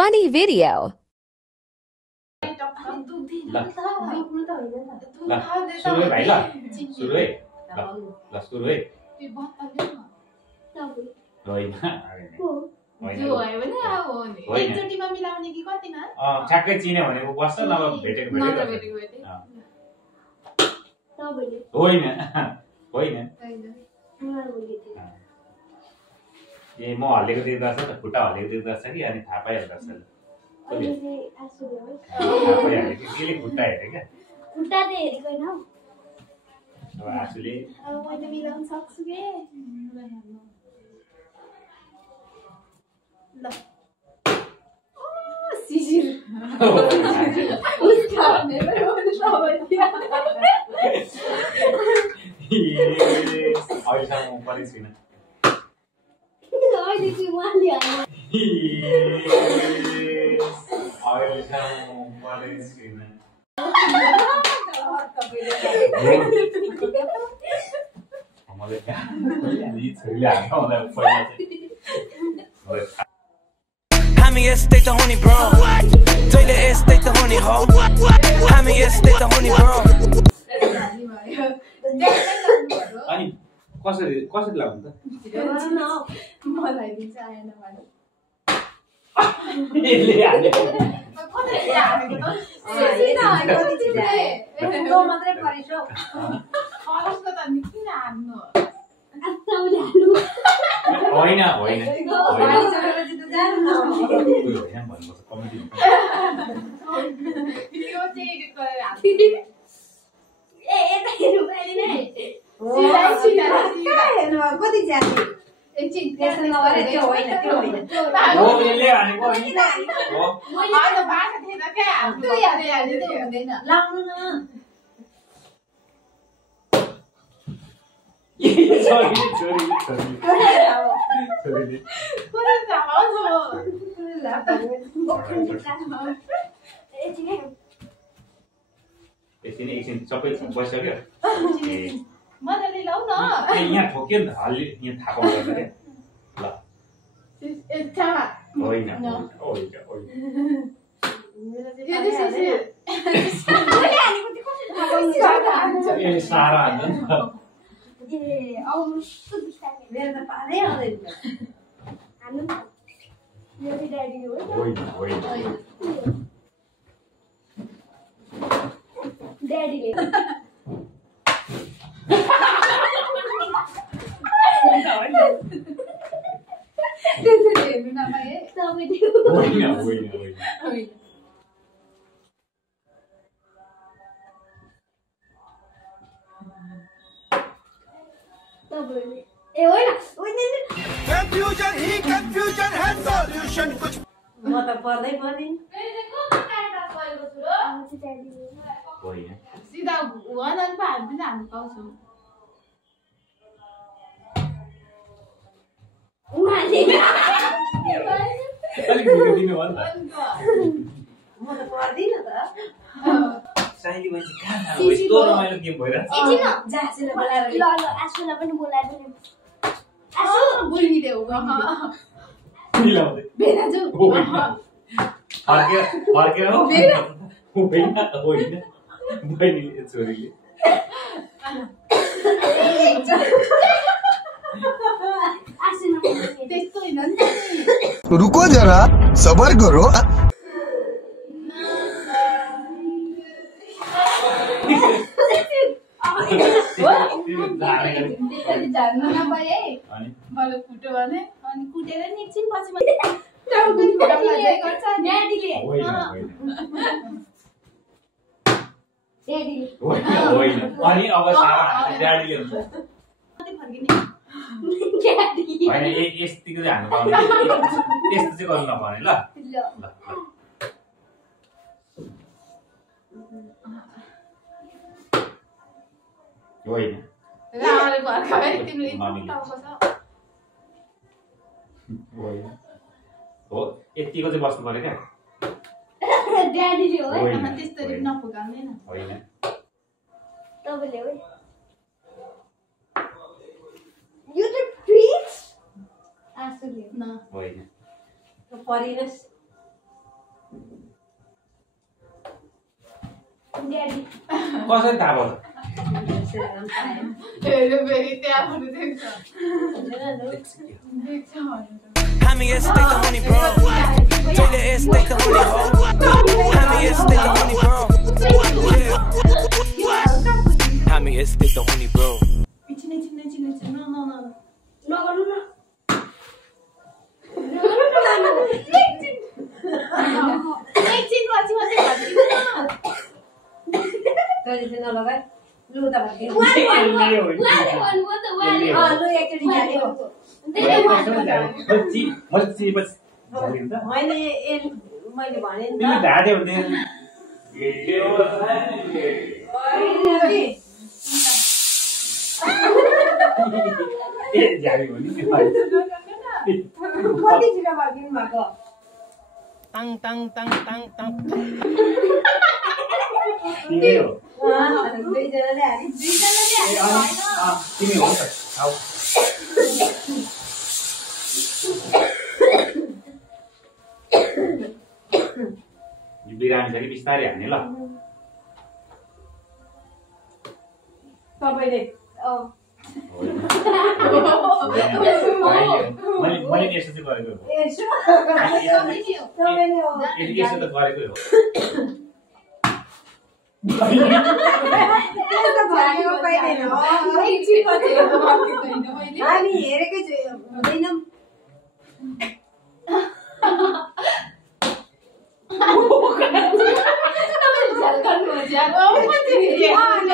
funny video. ठ्याक्कै चिन्यो भने बस्छ नभए भेटेको होइन होइन ए म हल्लेको देख्दा छ त खुट्टा हल्लेको देख्दा छ कि अनि थाहा पाइहाल्दो छ थाहा पाइहाल्यो कि केले खुट्टा हेऱ्यो क्या खुट्टा त हेरेको होइन अब आँसुले अब मैले मिलाउन सक्छु के ल सिजिल उसका नेभर होल्ड अहिलेसम्म परेको छैन अहिले चाहिँ उहाँले अहिलेसम्म परेको छैन Hammy estate the honey bro. Taylor estate the honey ho. Hammy estate the honey bro. अनि कसरी कसरी लाग्नु त मलाई दिन्छ आएन भने यसले हाल्यो मात्रै परिसो होइन होइन भन्नुपर्छ कमेडी कति ज्यादा एकछिन त्यसो नगरे त्यो होइन त्यो होइन हो यसले हानेको होइन हो होइन बाटो थिएन क्या त्यो याद हाल्यो त्यो हुँदैन लाउनु न छोरी एकछिन सबै बसिसक्यो मजाले लाउ न यहाँ ठोक्यो नि त हल्ली यहाँ थाहा पाउँदैन क्या ल होइन ए सारा हाल्छ नि त मेरो त पारै आउँदैन हाल्नु मेरो ड्याडी हो होइन ड्याडीले त्यसरी हेर्नु नपाए होइन ए होइन Confusion ही confusion है solution कुछ म त पर्दै पर्दैन होइन सिधा वान अनि हामी पनि हाल्नु पाउँछौँ अलिक ढिलो दिनु भयो नि त म त पर्दिन त साइली मान्छे कहाँ जानु यस्तो रमाइलो गेम भइरहेछ जाँसिला बोलाएर ल आशुलाई पनि बोलाएर आशु बोल्नी देऊ मिलाउँदै बेराजु फर्केर हो होइन बहिनीले छोरीले त्यस्तो होइन नि रुको जरा सबर करो जान्नु नपाए बल फुटो भने अनि कुटेर नि एकछिन पछि होइन अनि अब सारा ड्याडीले हुन्छ होइन यतिको चाहिँ हान्नु पाउँदैन यस्तो चाहिँ गर्नु नपर्ने ल होइन हो यतिको चाहिँ बस्नु पर्यो क्या ड्याडीले हो होइन त्यस्तरी नफुकाउँदैन होइन तपाईले हो You the treats? Absolutely. No. होइन Foreigners. ड्याडी कसरी थाहा भयो Hammy is stick the honey, bro. Taylor is stick the honey, ho. Hammy is stick the honey, bro. Hammy is stick the honey, bro. नगर्नु न एकछिन पछि मात्रै भनिदिनु न तैँले चाहिँ नलगाए लु त भनिदिनु उहाँले भन्नुभयो त उहाँले लु एकचोटि जाने हो मैले भने नि तिमी ढाड्यो भने ए झाडी हो नि कतितिर भनिदिनु भएको Tang tang tang tang tang. तिमी हो दुईजनाले हाली तिमी हो त आऊ यो बिरामी छ कि बिस्तारै हान्ने ल तपाईँले मैले यस्तो चाहिँ गरेको हो यसो यस्तो त गरेकै हो हामी हेरेकै हुँदैनौँ तपाईले झ्याल गर्नुहुन्छ